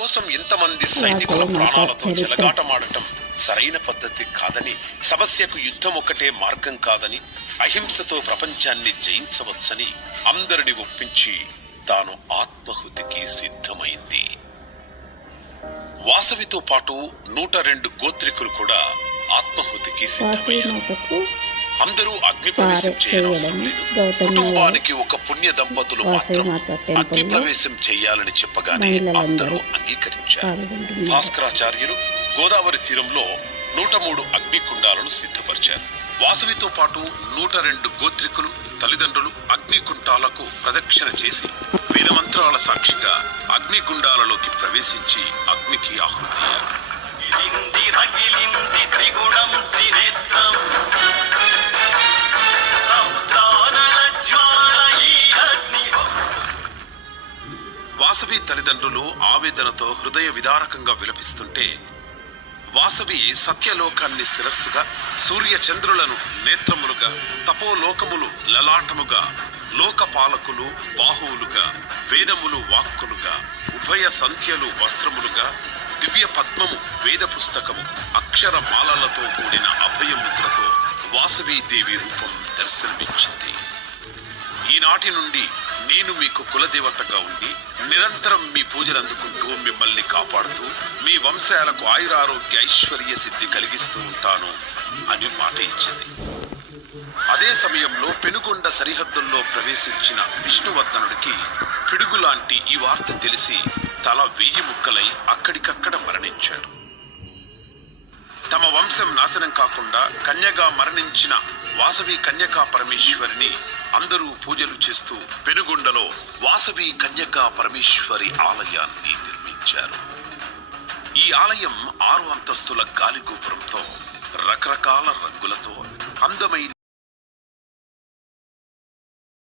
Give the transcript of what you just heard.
కోసం ఇంతమంది సైనికుల ప్రాణాలతో చెలగాటమాడటం సరైన పద్ధతి కాదని, సమస్యకు యుద్ధం ఒక్కటే మార్గం కాదని, అహింసతో ప్రపంచాన్ని జయించవచ్చని అందరిని ఒప్పించి తాను ఆత్మహుతికి సిద్ధమైంది. వాసవితో పాటు 102 గోత్రికులు కూడా ఆత్మహుతికి సిద్ధమయ్యారు. అందరూ అగ్ని ప్రవేశం చేయనవసరం లేదు. కుటుంబానికి ఒక పుణ్య దంపతులు మాత్రం అగ్ని ప్రవేశం చేయాలని చెప్పగానే అందరూ అంగీకరించారు. భాస్కరాచార్యులు గోదావరి తీరంలో 103 అగ్ని కుండాలను సిద్ధపరిచారు. వాసవితో పాటు 102 గోత్రికులు తల్లిదండ్రులు అగ్ని కుండాలకు ప్రదక్షిణ చేసి వేదమంత్రాల సాక్షిగా అగ్ని గుండాలలోకి ప్రవేశించి అగ్నికి ఆహుతయ్యారు. వాసవి తల్లిదండ్రులు ఆవేదనతో హృదయ విదారకంగా విలపిస్తుంటే, వాసవి సత్యలోకాన్ని శిరస్సుగా, సూర్య చంద్రులను నేత్రములుగా, తపోలోకములు లలాటముగా, లోకపాలకులు బాహువులుగా, వేదములు వాక్కులుగా, ఉభయ సంఖ్యలు వస్త్రములుగా, దివ్య పద్మము వేద పుస్తకము, అక్షరమాలలతో కూడిన అభయముద్రతో వాసవీదేవి రూపం దర్శనమిచ్చింది. ఈనాటి నుండి నేను మీకు కులదేవతగా ఉండి నిరంతరం మీ పూజలు అందుకుంటూ మిమ్మల్ని కాపాడుతూ మీ వంశాలకు ఆయురారోగ్య ఐశ్వర్య సిద్ధి కలిగిస్తూ ఉంటాను అని మాట ఇచ్చింది. అదే సమయంలో పెనుగొండ సరిహద్దుల్లో ప్రవేశించిన విష్ణువర్ధనుడికి పిడుగులాంటి ఈ వార్త తెలిసి తల 1000 ముక్కలై అక్కడికక్కడ మరణించాడు. తమ వంశం నాశనం కాకుండా కన్యగా మరణించిన వాసవి కన్యకా పరమేశ్వరిని అందరూ పూజలు చేస్తూ పెనుగొండలో వాసవి కన్యకా పరమేశ్వరి ఆలయాన్ని నిర్మించారు. ఈ ఆలయం 6 అంతస్తుల గాలిగోపురంతో రకరకాల రంగులతో అందమైన